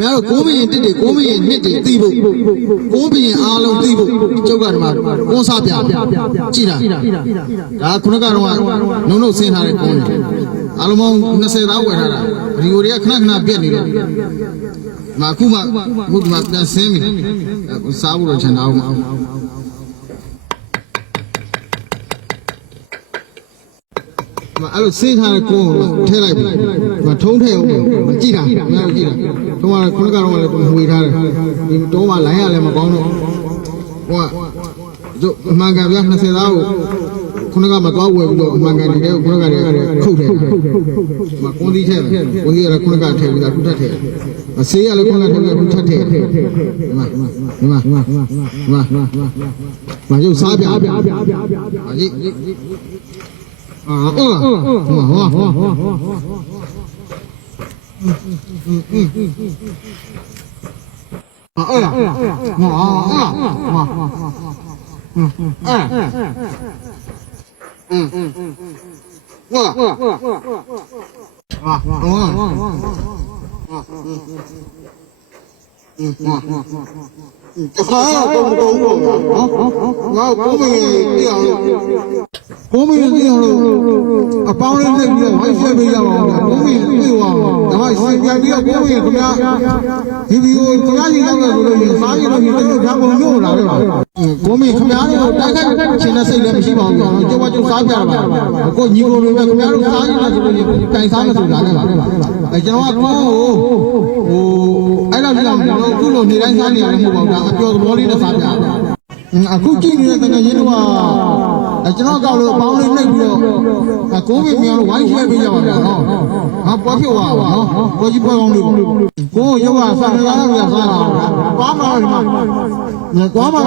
ဘယ်တော့ကိုမင်းတစ်တွေကိုမင်းနှစ်တွေသိဖို့ကိုမင်းအားလုံးသိဖို့ကျုပ်ကဒီမှာကွန်းစားပြကြည့်တာဒါခုနကတော့နှုံဆင်းထားတဲ့ကွန်းတွေအားလုံးပေါင်း20သားဝယ်ထားတာဒီကိုတွေကခဏပြက်နေတော့အခုမှဒီမှာပြန်ဆင်းပြီစားဖို့တော့ချန်အောင်အဲ့လိုစေးထားတဲ့ကုန်းကိုထည့်လိုက်ပြီမထုံးထည့်အောင်မကြည့်တာမရဘူးကြည့်တာထုံးကခုနကတော့လည်းဝေထားတယ်ဒီတုံးကလိုင်းရလည်းမကောင်းတော့ဟိုကအမှန်ကန်ပြ20သားကိုခုနကမသွားဝယ်ပြီးတော့အမှန်ကန်နေတဲ့ခုနကတည်းကခုတ်ထည့်မကွန်းသီးထည့်ကွန်းသီးကလည်းခုနကထည့်ပြီးသားခုထပ်ထည့်မစေးရလည်းခုနကထည့်ပြီးခုထပ်ထည့်ဒီမှာရုပ်စားပြဟာကြီးကိုမင်းသိအောင်လို့အပေါင်းလေးနဲ့ပြီးတော့ဝိုင်းဆွဲပေးရအောင်ကိုမင်းသိအောင်ဒါမှရှင်ပြန်ပြီးတော့ကိုမင်းခင်ဗျာဒီဗီဒီယိုခင်ဗျားကြီးလောက်လို့ဆိုလို့ရင်စားရလို့ဒီလိုဓာတ်ပုံညို့လာတော့ကိုမင်းခင်ဗျားတို့တိုက်ခိုက်ခြင်းနဲ့စိတ်လည်းမရှိပါဘူးကျုပ်ကစားပြတာပါကိုညီကိုလိုပဲခင်ဗျားတို့စားရလို့ဆိုလို့ရင်တိုင်စားမဆိုလာတယ်ပါကျွန်တော်ကကိုအဲ့လိုကြောင့်ခုလိုနေတိုင်းစားနေရတယ်မဟုတ်ပါဘူးဒါအပျော်သဘောလေးနဲ့စားပြအခုကြည့်နေတဲ့တကယ်ရင်းတော့ကျွန်တော်ကောက်လို့အပေါင်းလေးနှိပ်ပြီးတော့ကိုမင်းမြောင်ဝိုင်းဆွဲပေးကြပါဗျာနော်ဟာပွားဖြစ်သွားပါနော်ကိုကြီးပွဲကောင်းလို့ကိုရုပ်ကစားရတာဗျာစားတာပါမှာဒီမှာကွာမှာ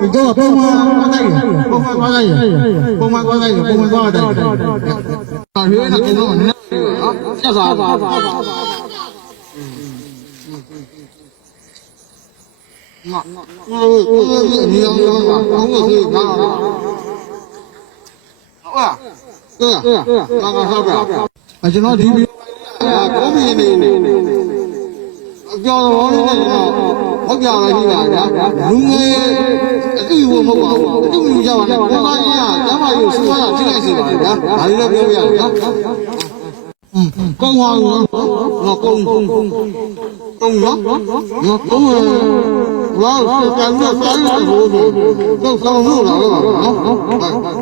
ဒီတော့ပုံမှန်သွားလိုက်ပုံမှန်သွားလိုက်ပုံမှန်သွားလိုက်ပုံမှန်သွားတယ်ဒါရွေးနေတော့နော်ဆက်စားပါငါဒီရောဘာလို့ဒီကားဟာငါဆောက်တာကျွန်တော်ဒီကိုမင်းနေအကြောင်းတော်လေးနဲ့ဟုတ်ကြပါရှိပါဗျာလူငယ်အတူမဟုတ်ပါဘူးအတူယူကြပါနဲ့ဘုရားကြီးကတမ်းပါယူစကားထိလိုက်စေပါဗျာဒါလေးတော့ပြောရအောင်နော်ကောင်းပါဘူးနော်ကောင်းနော်ကောင်းလာပြန်တော့ပြန်လို့တော့ဆောင်းလို့လာတော့နော်